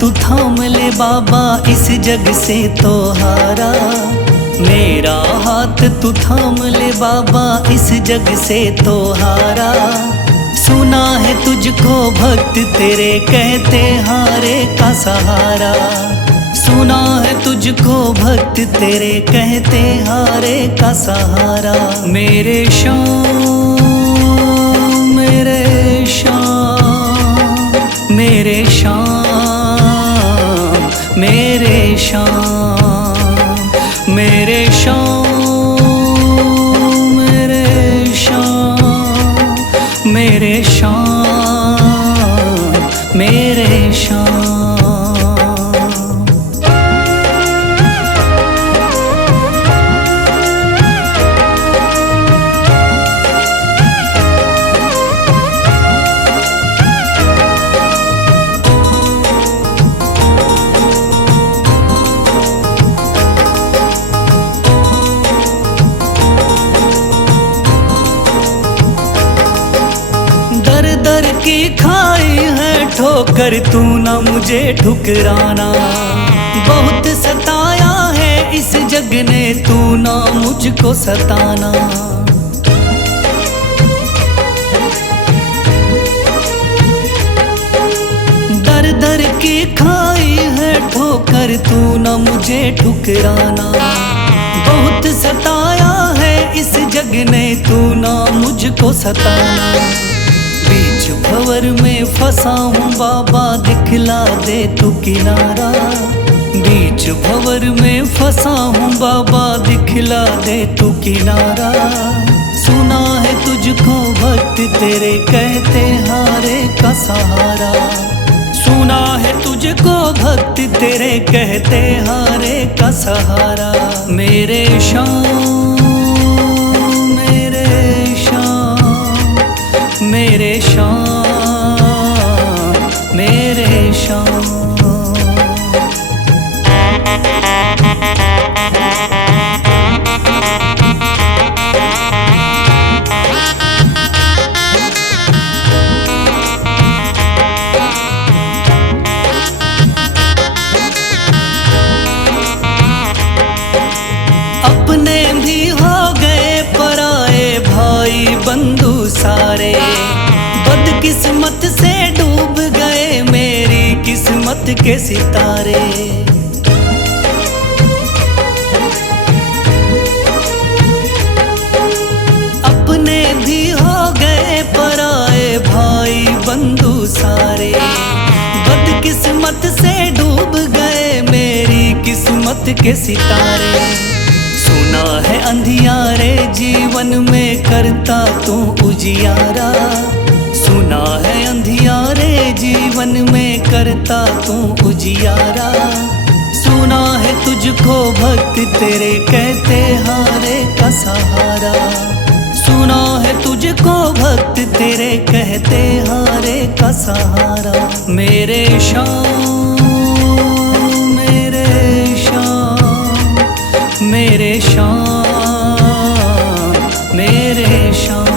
तू थाम ले बाबा इस जग से तो हारा। मेरा हाथ तू थाम ले बाबा इस जग से तो हारा। सुना है तुझको भक्त तेरे कहते हारे का सहारा। सुना है तुझको भक्त तेरे कहते हारे का सहारा। मेरे श्याम मेरे श्याम मेरे श्याम मेरे श्याम मेरे श्याम मेरे श्याम मेरे श्याम मेरे श्याम। दर की खाई है ठोकर तू ना मुझे ठुकराना। बहुत सताया है इस जग ने तू ना मुझको सताना। दर दर की खाई है ठोकर तू ना मुझे ठुकराना। बहुत सताया है इस जग ने तू ना मुझको सताना। बीच भंवर में फंसा हूँ बाबा दिखला दे तू किनारा। बीच भंवर में फंसा हूँ बाबा दिखला दे तू किनारा। सुना है तुझको भक्त तेरे कहते हारे का सहारा। सुना है तुझको भक्त तेरे कहते हारे का सहारा। मेरे श्याम मेरे श्याम मेरे श्याम मेरे श्याम। अपने भी हो गए पराए भाई बंधु सारे। बदकिस्मत से डूब गए मेरी किस्मत के सितारे। अपने भी हो गए पराए भाई बंधु सारे। बदकिस्मत से डूब गए मेरी किस्मत के सितारे। सुना है अंधियारे जीवन में करता तू उजियारा। सुना है अंधियारे जीवन में करता तू उजियारा। सुना है तुझको भक्त तेरे कहते हारे का सहारा। सुना है तुझको भक्त तेरे कहते हारे का सहारा। मेरे श्याम मेरे श्याम मेरे श्याम मेरे श्याम।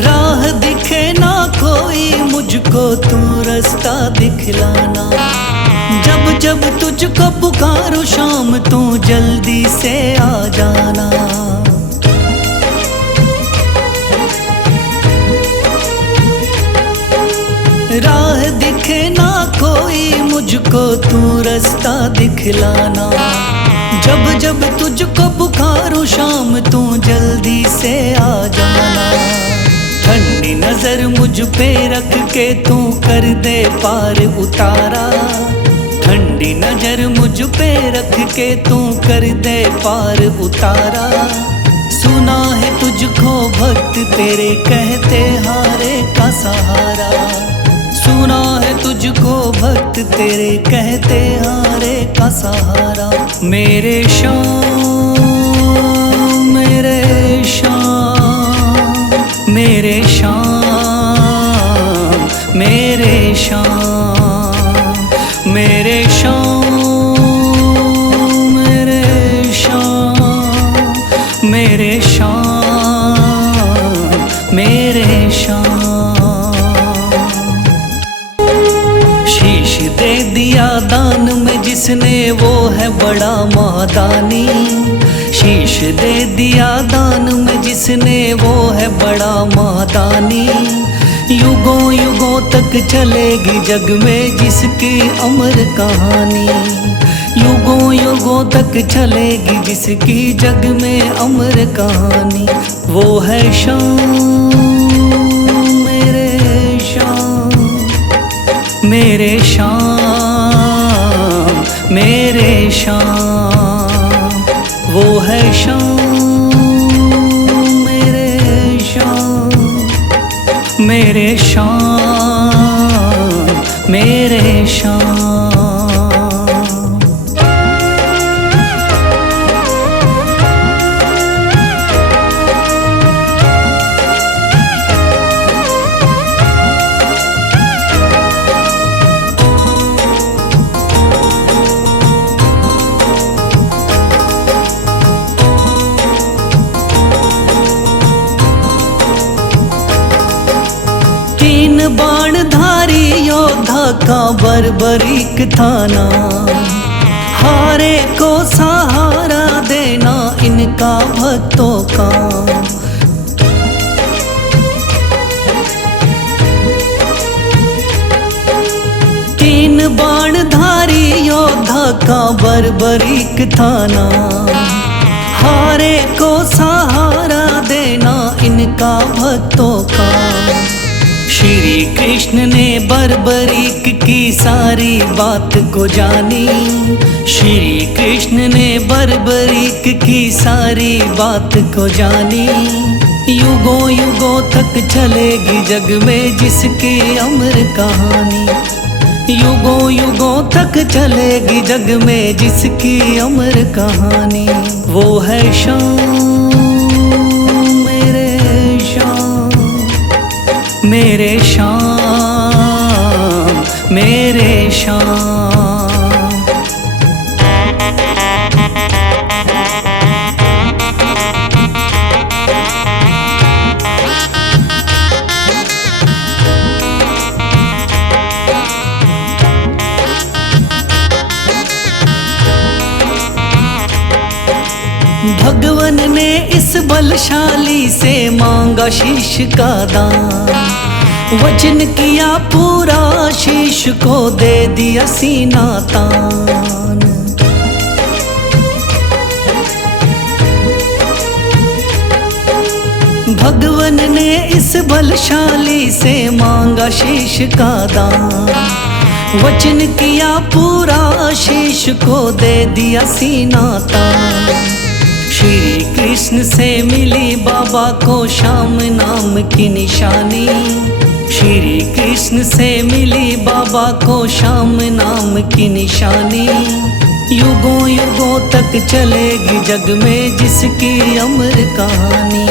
राह दिखे ना कोई मुझको तू रास्ता दिखलाना। जब जब तुझको पुकारूं शाम तू जल्दी से आ जाना। राह दिखे ना कोई मुझको तू रास्ता दिखलाना। जब जब तुझको पुकारूं शाम तू जल्दी से आ जाना। ठंडी नजर मुझ पे रख के तू कर दे पार उतारा। ठंडी नजर मुझ पे रख के तू कर दे पार उतारा। सुना है तुझको भक्त तेरे कहते हारे का सहारा। सुना है तुझको भक्त तेरे कहते हारे का सहारा। मेरे श्याम मेरे श्याम, मेरे श्याम, मेरे श्याम, मेरे श्याम, मेरे श्याम, मेरे श्याम, मेरे श्याम। शीश दे दिया दान में जिसने वो है बड़ा महादानी। शीश दे दिया दान में जिसने वो है बड़ा महादानी। युगों युगों तक चलेगी जग में जिसकी अमर कहानी। युगों युगों तक चलेगी जिसकी जग में अमर कहानी। वो है श्याम, मेरे श्याम, मेरे श्याम, मेरे श्याम। वो है श्याम, मेरे श्याम, मेरे श्याम, मेरे श्याम। तीन बाणधारी योद्धा का बर्बरीक थाना। हारे को सहारा देना इनका भक्तों का। तीन बाणधारी योद्धा का बर्बरीक थाना। हारे को सहारा देना इनका भक्तों का। श्री कृष्ण ने बर्बरीक की सारी बात को जानी। श्री कृष्ण ने बर्बरीक की सारी बात को जानी। युगों युगों तक चलेगी जग में जिसकी अमर कहानी। युगों युगों तक चलेगी जग में जिसकी अमर कहानी। वो है श्याम, मेरे श्याम, मेरे श्याम, मेरे श्याम। भगवन ने इस बलशाली से मांगा शीश का दान। वचन किया पूरा शीश को दे दिया सीना तान। भगवन ने इस बलशाली से मांगा शीश का दान। वचन किया पूरा शीश को दे दिया सीना तान। श्री कृष्ण से मिली बाबा को श्याम नाम की निशानी। श्री कृष्ण से मिली बाबा को श्याम नाम की निशानी। युगों युगों तक चलेगी जग में जिसकी अमर कहानी।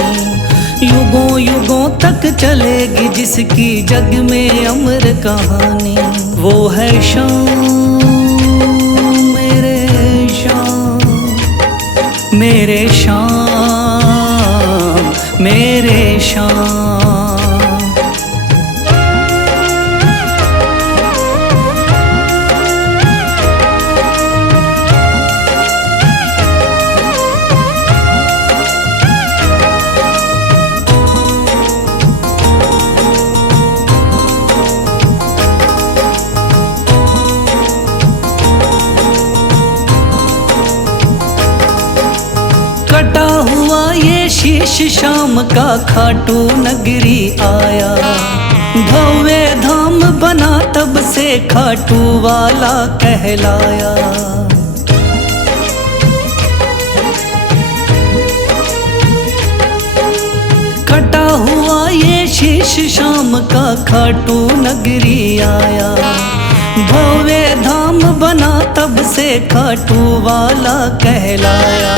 युगों युगों तक चलेगी जिसकी जग में अमर कहानी। वो है श्याम, मेरे श्याम, मेरे श्याम, मेरे श्याम। कटा हुआ ये शीश शाम का खाटू नगरी आया। भव्य धाम बना तब से खाटू वाला कहलाया। कटा हुआ ये शीश शाम का खाटू नगरी आया। भव्य धाम बना तब से खाटू वाला कहलाया।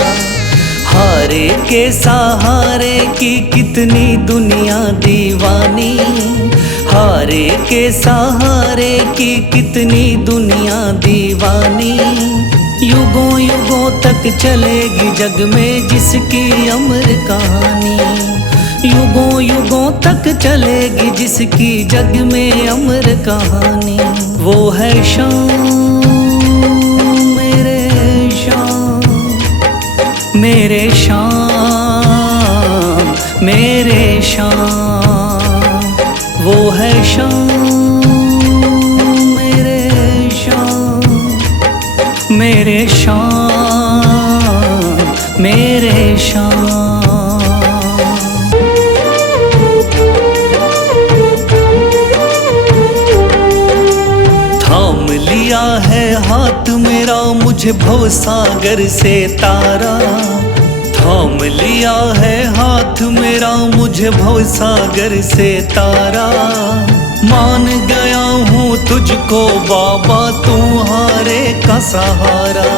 हारे के सहारे की कितनी दुनिया दीवानी, हारे के सहारे की कितनी दुनिया दीवानी। युगों युगों तक चलेगी जग में जिसकी अमर कहानी, युगों युगों तक चलेगी जिसकी जग में अमर कहानी। वो है शाम मेरे शाम, मेरे शाम मेरे शाम। वो है शाम मेरे शाम, मेरे शाम मेरे शाम। थाम लिया है हाथ मेरा मुझे भवसागर से तारा, थाम लिया है हाथ मेरा मुझे भवसागर से तारा। मान गया हूँ तुझको बाबा तुम्हारे का सहारा,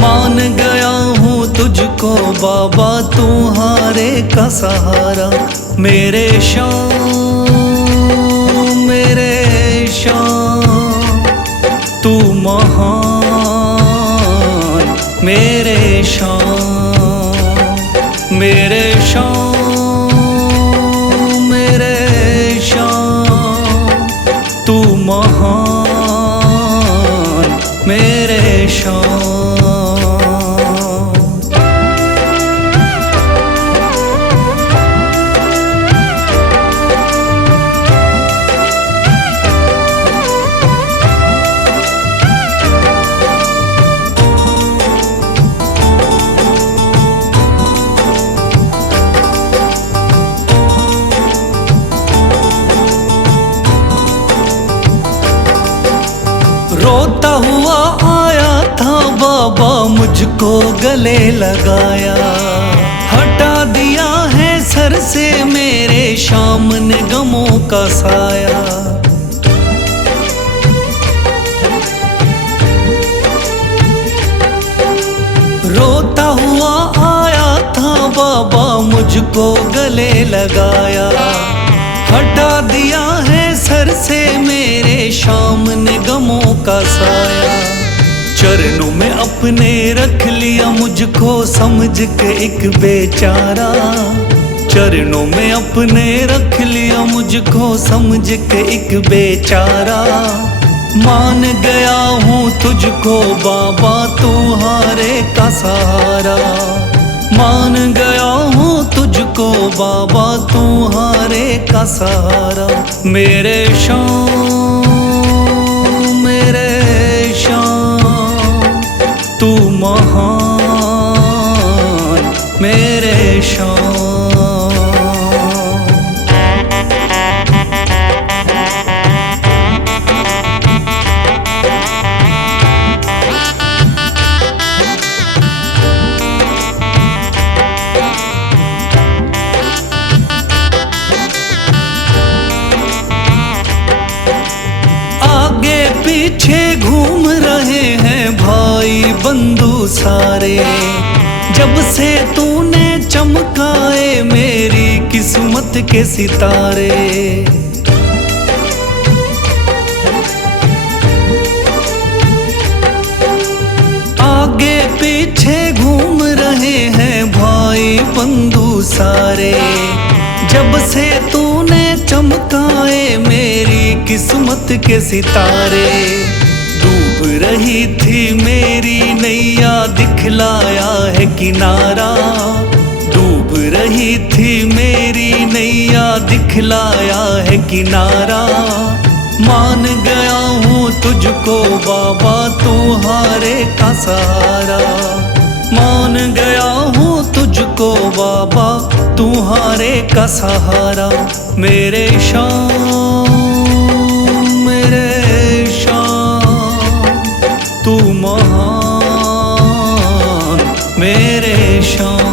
मान गया हूँ तुझको बाबा तुम्हारे का सहारा। मेरे शाम मेरे शाम तू महान, मेरे शाम मेरे शाम मेरे शाम तू महान, मेरे शाम। रोता हुआ आया था बाबा मुझको गले लगाया, हटा दिया है सर से मेरे शाम ने गमों का साया। रोता हुआ आया था बाबा मुझको गले लगाया, हटा दिया है सर से मेरे शाम ने गमों का साया। चरणों में अपने रख लिया मुझको समझ के एक बेचारा, चरणों में अपने रख लिया मुझको समझ के एक बेचारा। मान गया हूँ तुझको बाबा तुम्हारे का सहारा, मान गया हूँ तुझको बाबा तुम्हारे का सहारा। मेरे शाम मेरे शाम तू महान, मेरे शाम। पीछे घूम रहे हैं भाई बंधु सारे, जब से तूने चमकाए मेरी किस्मत के सितारे। आगे पीछे घूम रहे हैं भाई बंधु सारे, जब से तूने चमकाए मेरी किस्मत के सितारे। डूब रही थी मेरी नैया दिखलाया है किनारा, डूब रही थी मेरी नैया दिखलाया है किनारा। मान गया हूँ तुझको बाबा तुम्हारे का सहारा, मान गया हूँ तुझको बाबा तुम्हारे का सहारा। मेरे शाम मेरे शाम तू महान, मेरे शाम।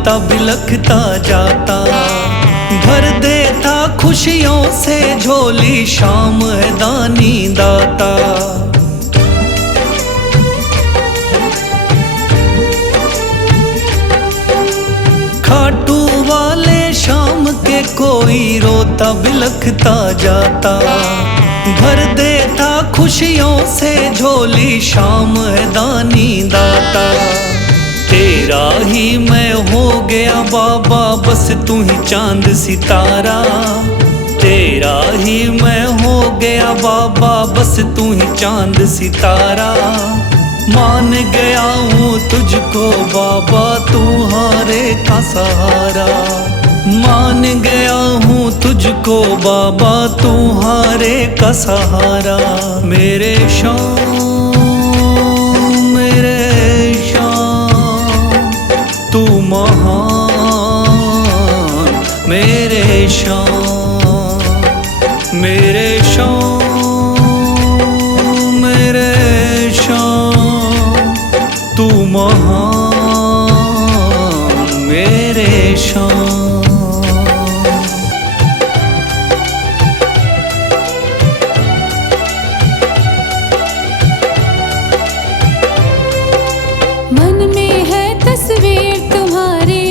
रोता बिलखता जाता। भर देता खुशियों से झोली शाम है दानी दाता। खाटू वाले शाम के कोई रोता बिलखता जाता। भर देता खुशियों से झोली शाम है दानी दाता। तेरा ही मैं हो गया बाबा बस तू ही चांद सितारा। तेरा ही मैं हो गया बाबा बस तू ही चांद सितारा। मान गया हूँ तुझको बाबा तू हारे का सहारा। मान गया हूँ तुझको बाबा तू हारे का सहारा। मेरे शाम मेरे शाम तू महान। मेरे शाम मेरे शाम मेरे शाम तू महान। मेरे शाम मन में है तस्वीर तुम्हारी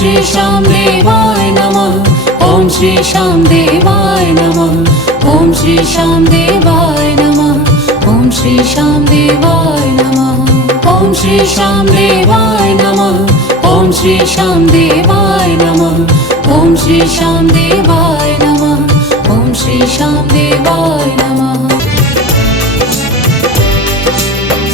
श्री श्याम देवाय नमः। ओम श्री श्याम देवाय नमः। ओम श्री श्याम देवाय नमः। ओम श्री श्याम देवाय नमः। ओम श्री श्याम देवाय नमः। ओम श्री श्याम देवाय नमः। ओम श्री श्याम देवाय नमः। ओम श्री श्याम देवाय नमः।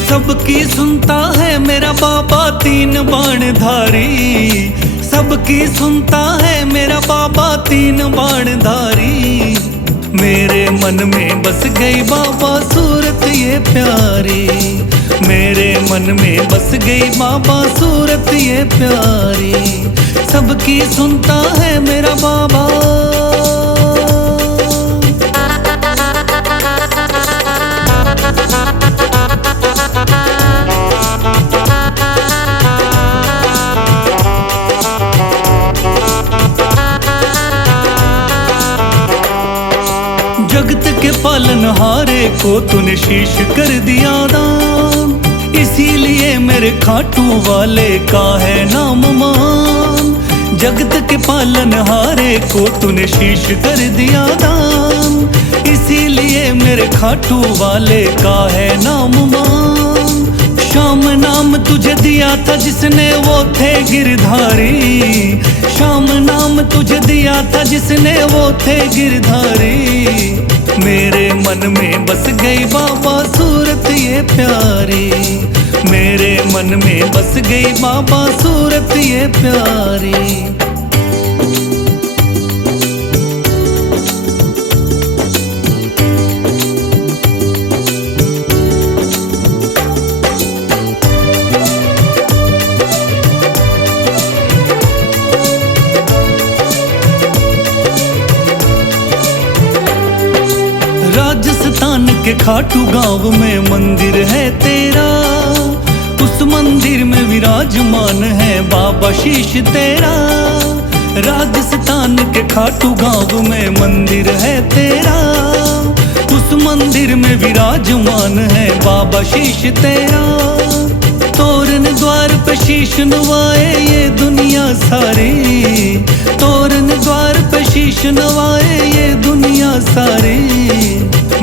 सबकी सुनता है मेरा बाबा तीन बाणधारी, सबकी सुनता है मेरा बाबा तीन बाणधारी। मेरे मन में बस गई बाबा सूरत ये प्यारी, मेरे मन में बस गई बाबा सूरत ये प्यारी। सबकी सुनता है मेरा बाबा। जगत के पालनहारे को तूने शीश कर दिया दान, इसीलिए मेरे खाटू वाले का है नाम मान। जगत के पालनहारे को तूने शीश कर दिया दान, इसीलिए मेरे खाटू वाले का है नाम मान। श्याम नाम तुझे दिया था जिसने वो थे गिरधारी, श्याम नाम तुझे दिया था जिसने वो थे गिरधारी। मेरे मन में बस गई बाबा सूरत ये प्यारी, मेरे मन में बस गई बाबा सूरत ये प्यारी। राजस्थान के खाटू गांव में मंदिर है तेरा, उस मंदिर में विराजमान है बाबा शीश तेरा। राजस्थान के खाटू गांव में मंदिर है तेरा, उस मंदिर में विराजमान है बाबा शीश तेरा। तोरण द्वार पे शीश नवाए ये दुनिया सारी, तोरण द्वार पे शीश नवाए ये दुनिया सारी।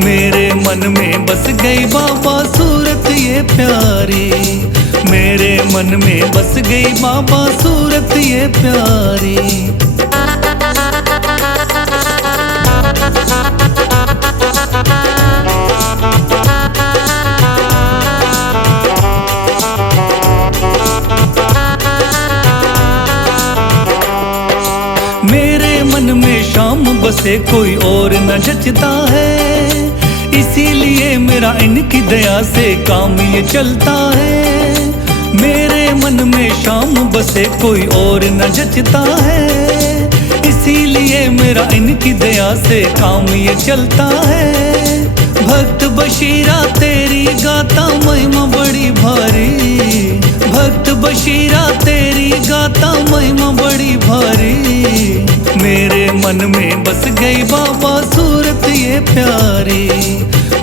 मेरे मन में बस गई बाबा सूरत ये प्यारी, मेरे मन में बस गई बाबा सूरत ये प्यारी। मेरे मन में शाम बसे कोई और न जचता है, इसीलिए मेरा इनकी दया से काम ये चलता है। मेरे मन में शाम बसे कोई और न जचता है, इसीलिए मेरा इनकी दया से काम ये चलता है। भक्त बशीरा तेरी गाता महिमा बड़ी भारी, भक्त बशीरा तेरी गाता महिमा बड़ी भारी। मेरे मन में बस गई बाबा सूरत ये प्यारी,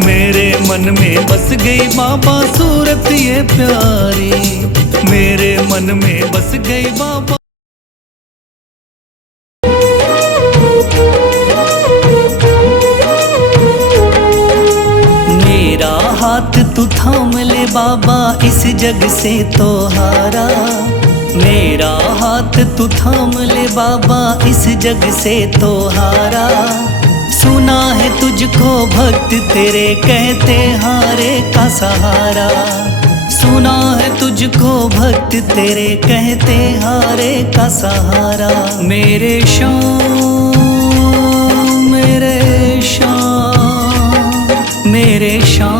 मेरे मन में बस गई बाबा सूरत ये प्यारी। मेरे मन में बस गई बाबा। मेरा हाथ तू थाम ले बाबा इस जग से तो हारा, मेरा हाथ तू थाम ले बाबा इस जग से तो हारा। सुना है तुझको भक्त तेरे कहते हारे का सहारा, सुना है तुझको भक्त तेरे कहते हारे का सहारा। मेरे श्याम मेरे श्याम मेरे श्याम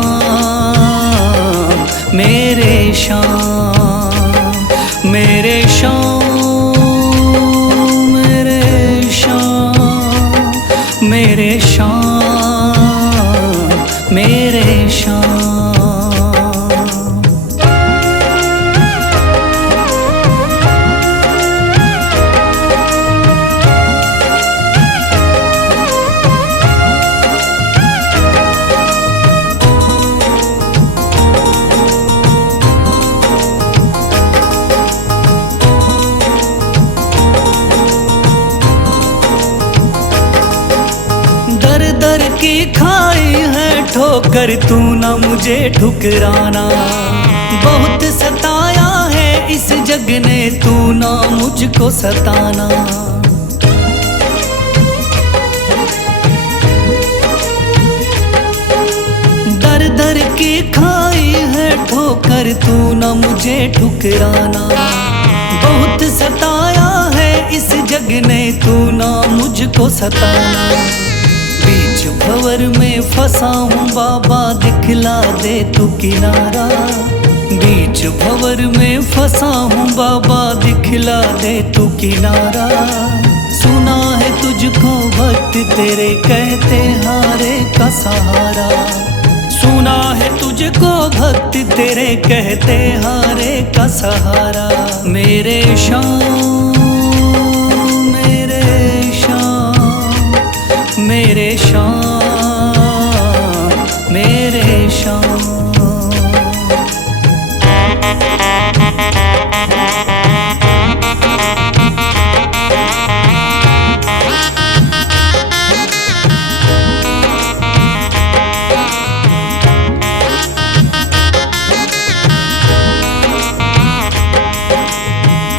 मेरे श्याम मेरे श्याम मेरे श्याम मेरे श्याम मेरे श्याम। ठोकर तू ना मुझे ठुकराना। बहुत सताया है इस जग ने, तू ना मुझको सताना। दर दर की खाई है ठोकर, तू ना मुझे ठुकराना। बहुत सताया है इस जग ने, तू ना मुझको सताना। बीच भंवर में फंसा हूँ बाबा, दिखला दे तू किनारा। बीच भंवर में फंसा हूँ बाबा, दिखला दे तू किनारा। सुना है तुझको भक्त तेरे कहते हारे का सहारा। सुना है तुझको भक्त तेरे कहते हारे का सहारा। मेरे शाम मेरे शाम मेरे शाम मेरे शाम।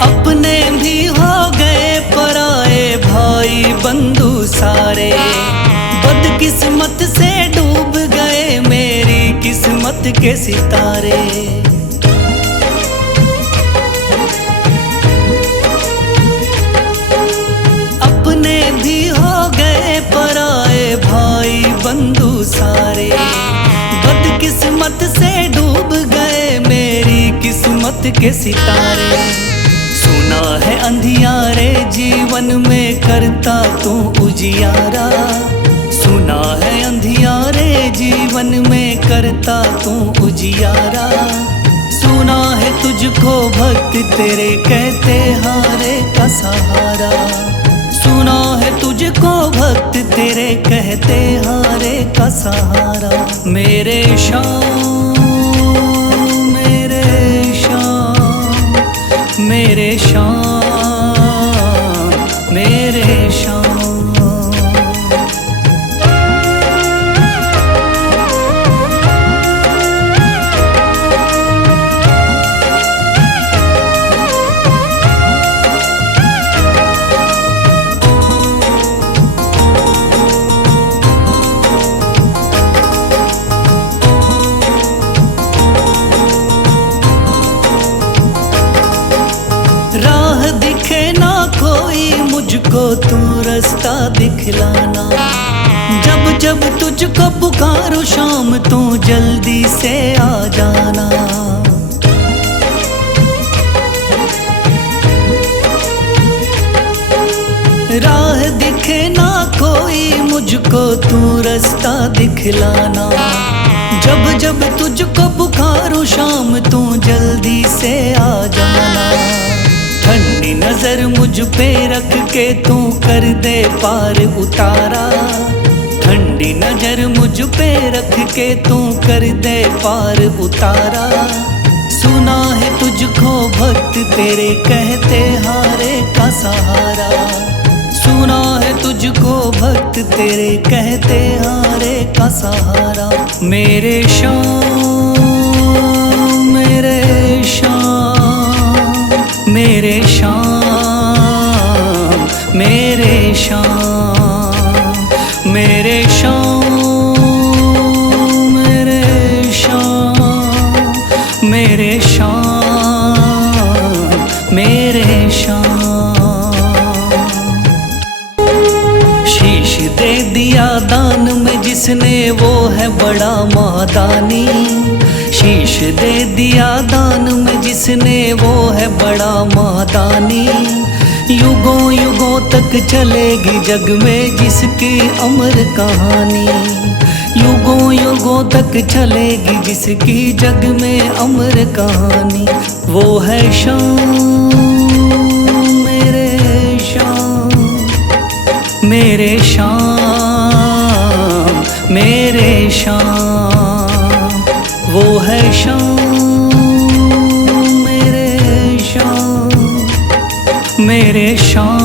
अपने भी हो गए पराए भाई बंधु सारे। बदकिस्मत से डूब गए मेरी किस्मत के सितारे। अपने भी हो गए पराए भाई बंधु सारे। बदकिस्मत से डूब गए मेरी किस्मत के सितारे। सुना है अंधियारे जीवन में करता तू उजियारा। सुना है अंधियारे जीवन में करता तू उजियारा। सुना है तुझको भक्त तेरे कहते हारे का सहारा। सुना है तुझको भक्त तेरे कहते हारे का सहारा। मेरे शाम मेरे शाम मेरे शाम मेरे शाम। राह दिखे ना कोई मुझको, तू रास्ता दिखलाना। जब जब तुझको पुकारूं शाम, तू जल्दी से आ जाना। राह दिखे ना कोई मुझको, तू रास्ता दिखलाना। जब जब तुझको पुकारूं शाम, तू जल्दी से आ जाना। ठंडी नजर मुझ पे रख के तू कर दे पार उतारा। ठंडी नजर मुझ पे रख के तू कर दे पार उतारा। सुना है तुझको भक्त तेरे कहते हारे का सहारा। सुना है तुझको भक्त तेरे कहते हारे का सहारा। मेरे शाम मेरे शाम मेरे शाम मेरे शाम मेरे शाम मेरे शाम मेरे शाम मेरे शाम। शीश दे दिया दान में जिसने, वो है बड़ा महादानी। शीश दे दिया दान में जिसने, वो है बड़ा महादानी। युगों युगों तक चलेगी जग में जिसकी अमर कहानी। युगों युगों तक चलेगी जिसकी जग में अमर कहानी। वो है शाम मेरे शाम मेरे शाम मेरे शाम। वो है शाम मेरे शाम मेरे शाम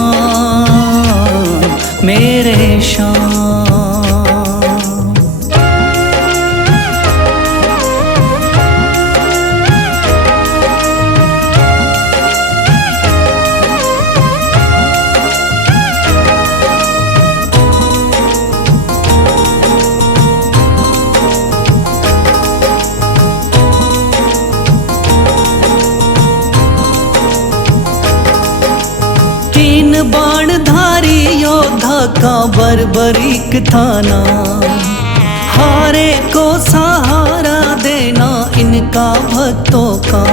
मेरे शाम। का बर्बरीक था नाम। हारे को सहारा देना इनका भक्तों का।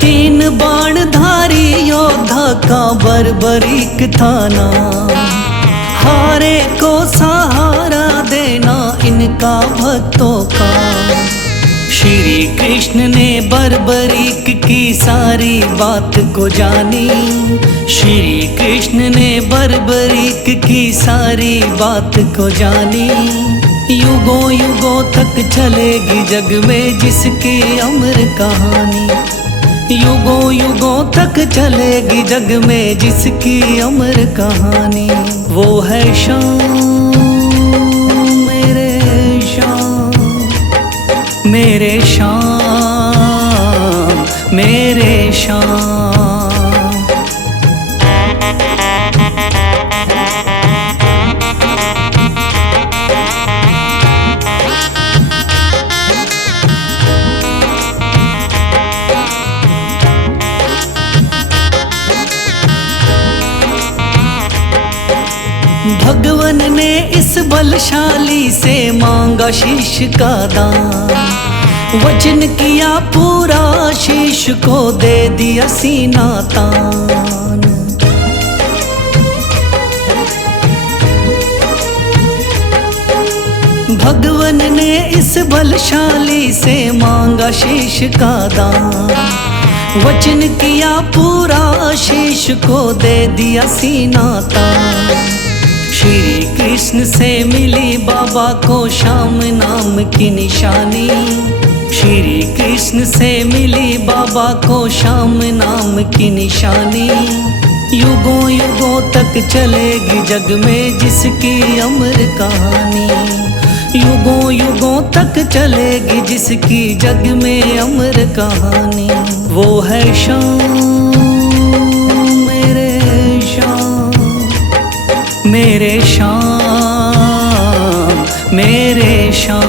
तीन बाणधारी योद्धा का बर्बरीक था नाम। हारे को सहारा देना इनका भक्तों का। श्री कृष्ण ने बर्बरीक की सारी बात को जानी। श्री कृष्ण ने बर्बरीक की सारी बात को जानी। युगों युगों तक चलेगी जग में जिसकी अमर कहानी। युगों युगों तक चलेगी जग में जिसकी अमर कहानी। वो है श्याम मेरे श्याम, मेरे श्याम मेरे श्याम। भगवन ने इस बलशाली से मांगा शीश का दान। वचन किया पूरा शीश को दे दिया सीना तान। भगवन ने इस बलशाली से मांगा शीश का दान। वचन किया पूरा शीश को दे दिया सीना तान। श्री कृष्ण से मिली बाबा को श्याम नाम की निशानी। श्री कृष्ण से मिली बाबा को श्याम नाम की निशानी। युगों युगों तक चलेगी जग में जिसकी अमर कहानी। युगों युगों तक चलेगी जिसकी जग में अमर कहानी। वो है श्याम मेरे श्याम, मेरे श्याम मेरे श्याम।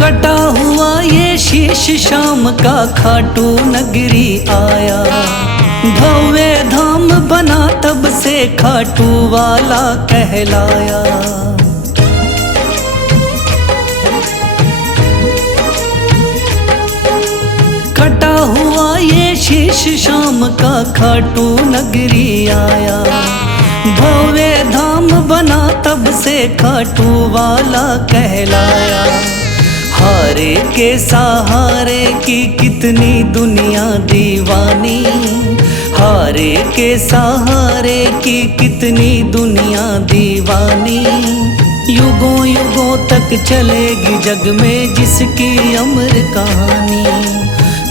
कटा हुआ ये शीश श्याम का खाटू नगरी आया। भव्य धाम बना तब से खाटू वाला कहलाया। कटा हुआ ये शीश श्याम का खाटू नगरी आया। भव्य धाम बना तब से खाटू वाला कहलाया। हारे के सहारे की कितनी दुनिया दीवानी। हारे के सहारे की कितनी दुनिया दीवानी। युगों युगों तक चलेगी जग में जिसकी अमर कहानी।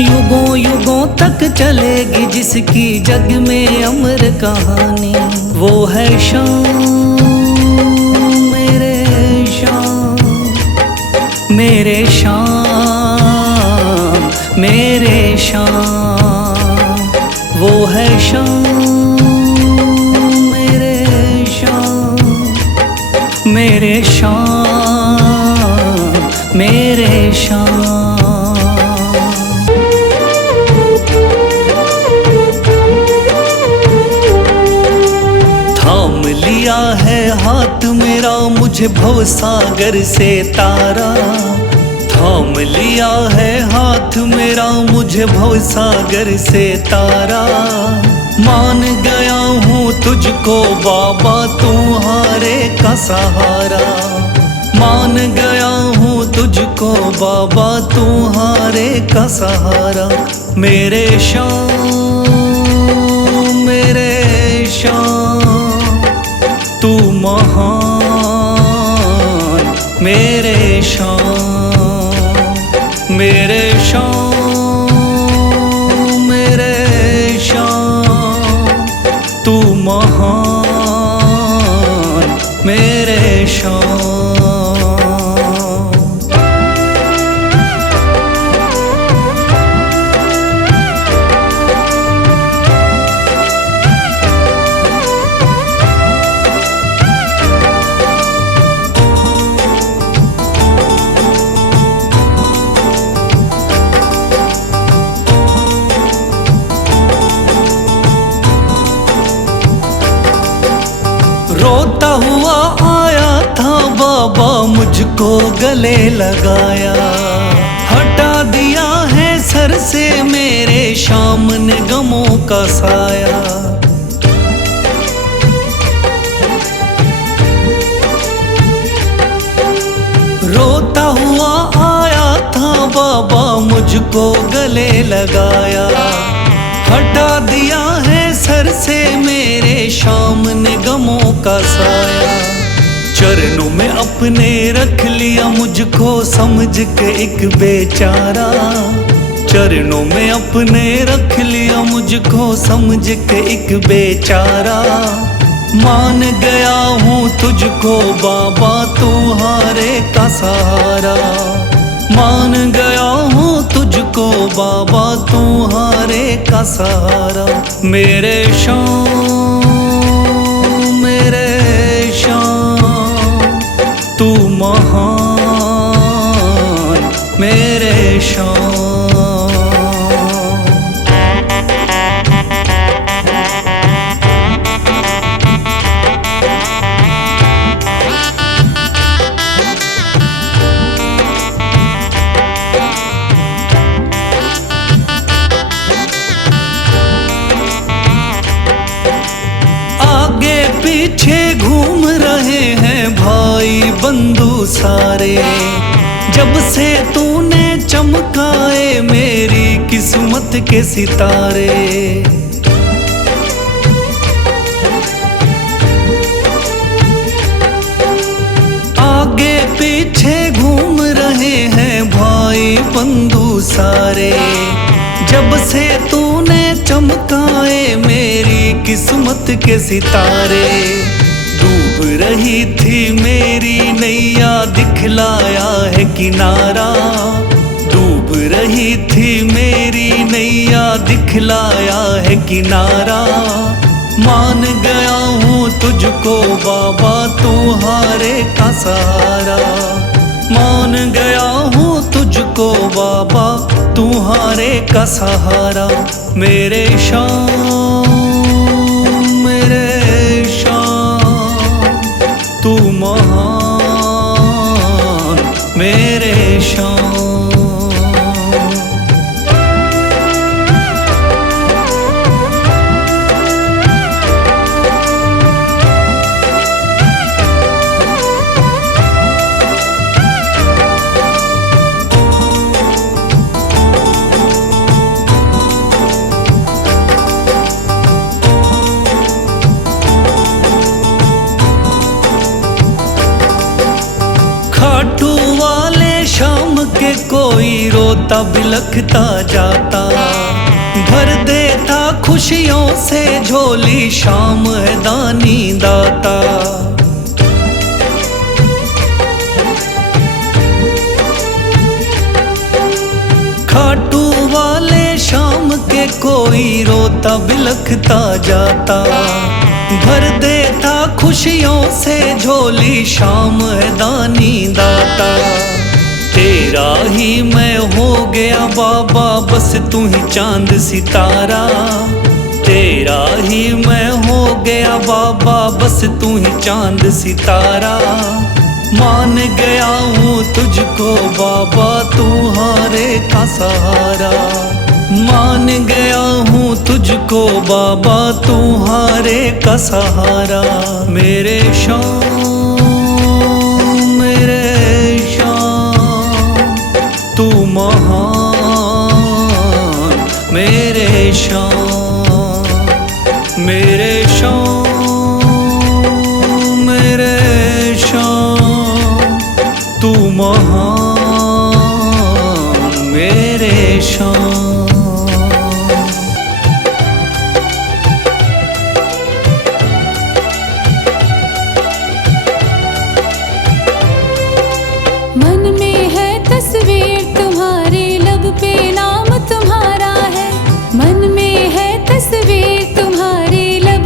युगों युगों तक चलेगी जिसकी जग में अमर कहानी। वो है श्याम मेरे श्याम, मेरे श्याम मेरे श्याम। वो है श्याम मेरे श्याम, मेरे श्याम मेरे श्याम। थाम लिया है हाथ मेरा मुझे भवसागर से तारा। थाम लिया है हाथ मेरा मुझे भवसागर से तारा। मान गया हूँ तुझको बाबा तुम्हारे का सहारा। मान गया हूँ तुझको बाबा तुम्हारे का सहारा। मेरे श्याम मेरे श्याम तू महान। मेरे श्याम मेरे श्याम मेरे श्याम तू महान। मुझको गले लगाया, हटा दिया है सर से मेरे शाम ने गमों का साया। रोता हुआ आया था बाबा, मुझको गले लगाया, हटा दिया है सर से मेरे शाम ने गमों का साया। चरणों में अपने रख लिया मुझको समझ के एक बेचारा, चरणों में अपने रख लिया मुझको समझ के एक बेचारा। मान गया हूँ तुझको बाबा तुम्हारे का सहारा, मान गया हूँ तुझको बाबा तुम्हारे का सहारा। मेरे शाम तू महान, मेरे शाम। पीछे घूम रहे हैं भाई बंधु सारे, जब से तूने चमकाए मेरी किस्मत के सितारे। आगे पीछे घूम रहे हैं भाई बंधु सारे, जब से तूने चमकाए मेरी किस्मत के सितारे। डूब रही थी मेरी नैया दिखलाया है किनारा, डूब रही थी मेरी नैया दिखलाया है किनारा। मान गया हूँ तुझको बाबा तुम्हारे का सहारा, मान गया हूँ तुझको बाबा तुम्हारे का सहारा। मेरे शाम तू महान, मेरे शाम। खाटू वाले शाम के कोई रोता बिलखता जाता, भर देता खुशियों से झोली शाम है दानी दाता। खाटू वाले शाम के कोई रोता बिलखता जाता, भर देता खुशियों से झोली शाम है दानी दाता। तेरा ही मैं हो गया बाबा बस तू ही चांद सितारा, तेरा ही मैं हो गया बाबा बस तू ही चांद सितारा। मान गया हूँ तुझको बाबा तुम्हारे का सहारा, मान गया हूँ तुझको बाबा तुम्हारे का सहारा। मेरे शाम तू महान, मेरे शाम, मेरे शाम तू महान, मेरे शाम। मन में है तस्वीर तुम्हारे, लब पे नाम तुम्हारा है। मन में है तस्वीर तुम्हारे, लब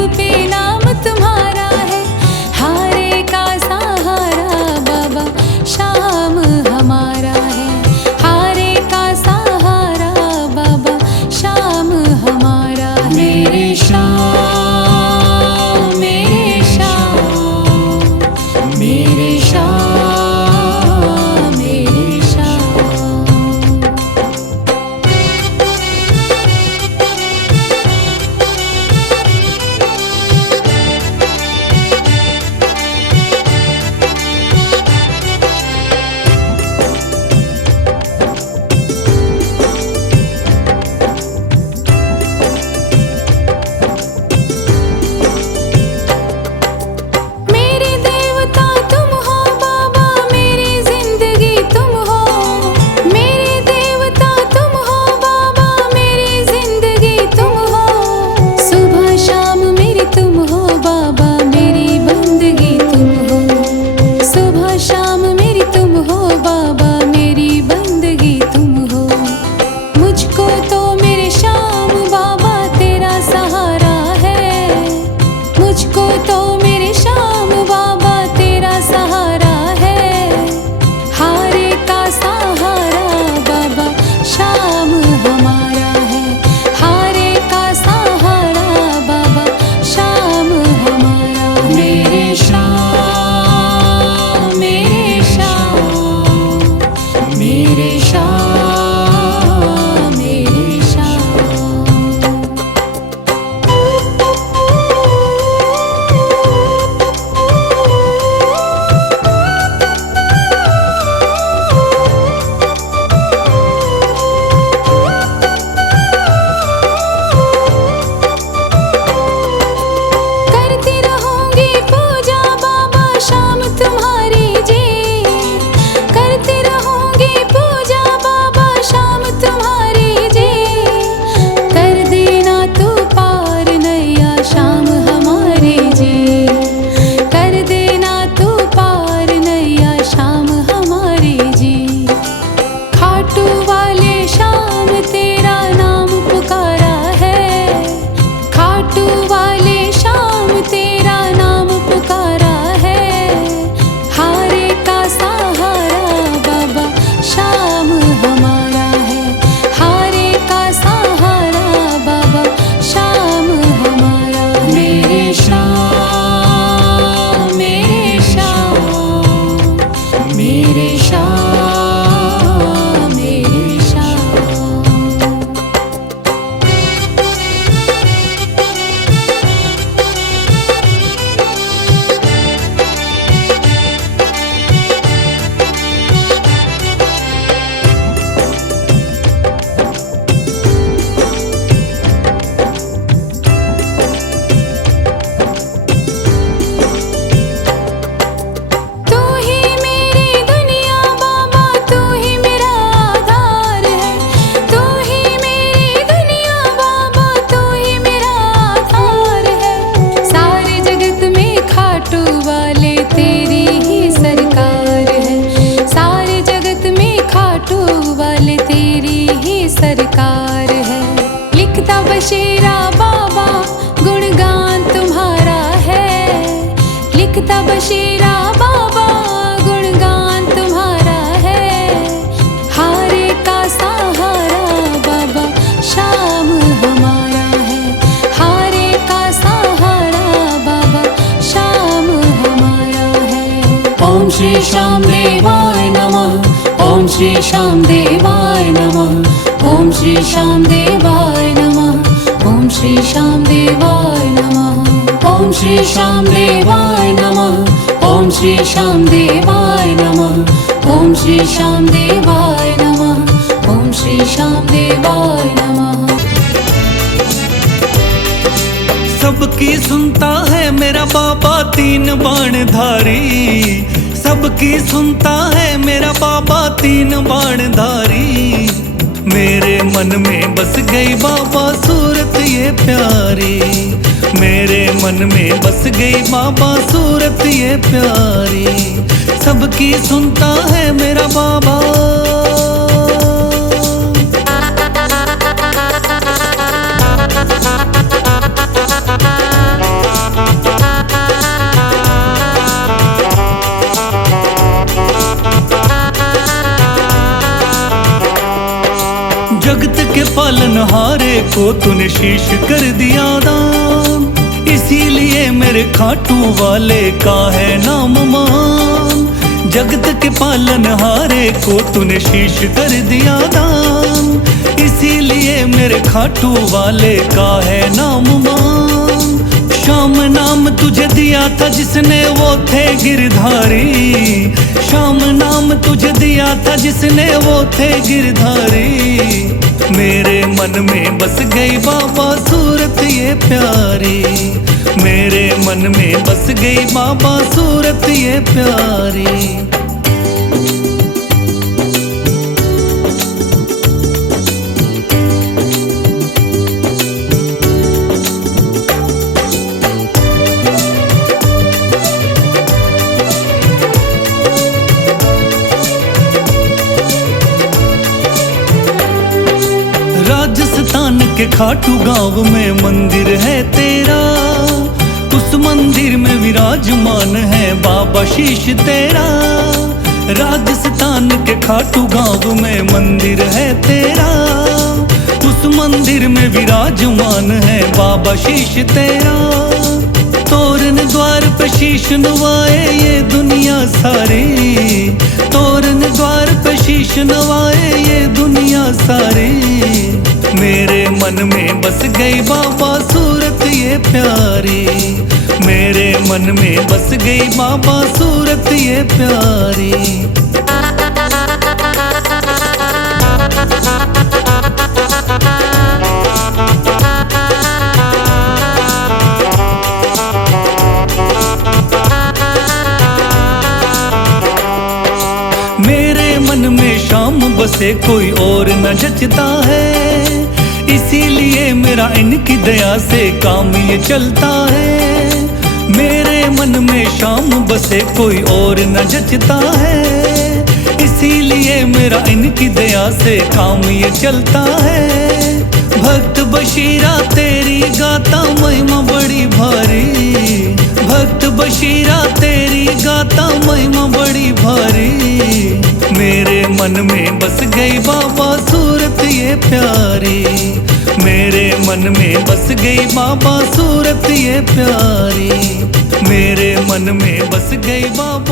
वाले तेरी ही सरकार है। लिखता बशीरा बाबा गुणगान तुम्हारा है। लिखता बशीरा बाबा गुणगान तुम्हारा है। हारे का सहारा बाबा शाम हमारा है। हारे का सहारा बाबा शाम हमारा है। ओम श्री श्याम देवाय नमः। ओम श्री श्याम देवाय नमः। ओम श्री श्याम देवाय नमः। ओम श्री श्याम देवाय नमः। ओम श्री श्याम देवाय नमः। ओम श्री श्याम देवाय नमः। ओम श्री श्याम देवाय नमः। ओम श्री श्याम देवाय नमः। सबकी सुनता है मेरा बाबा तीन बाण धारी। सबकी सुनता है मेरा बाबा तीन बाण धारी। मेरे मन में बस गई बाबा सूरत ये प्यारी। मेरे मन में बस गई बाबा सूरत ये प्यारी। सबकी सुनता है मेरा बाबा। जगत के पालनहारे को तूने शीश कर दिया दान। इसीलिए मेरे खाटू वाले का है नाम महान। जगत के पालनहारे को तूने शीश कर दिया दान। इसीलिए मेरे खाटू वाले का है नाम महान। श्याम नाम तुझे दिया था जिसने वो थे गिरधारी। श्याम नाम तुझे दिया था जिसने वो थे गिरधारी। मेरे मन में बस गई बाबा सूरत ये प्यारी। मेरे मन में बस गई बाबा सूरत ये प्यारी। राजस्थान के खाटू गांव में मंदिर है तेरा। उस मंदिर में विराजमान है बाबा शीश तेरा। राजस्थान के खाटू गांव में मंदिर है तेरा। उस मंदिर में विराजमान है बाबा शीश तेरा। तोरण द्वार पे शीश नवाए ये दुनिया सारी। तोरण द्वार पे शीश नवाए ये दुनिया सारी। मेरे मन में बस गई बाबा सूरत ये प्यारी। मेरे मन में बस गई बाबा सूरत ये प्यारी। मेरे मन में शाम बसे कोई और न जचता है। इसीलिए मेरा इनकी दया से काम ये चलता है। मेरे मन में शाम बसे कोई और न जचता है। इसीलिए मेरा इनकी दया से काम ये चलता है। भक्त बशीरा तेरी गाता महिमा बड़ी भारी। भक्त बशीरा तेरी गाता महिमा बड़ी भारी। मेरे मन में बस गई बाबा सूरत ये प्यारी। मेरे मन में बस गई बाबा सूरत ये प्यारी। मेरे मन में बस गई बाबा।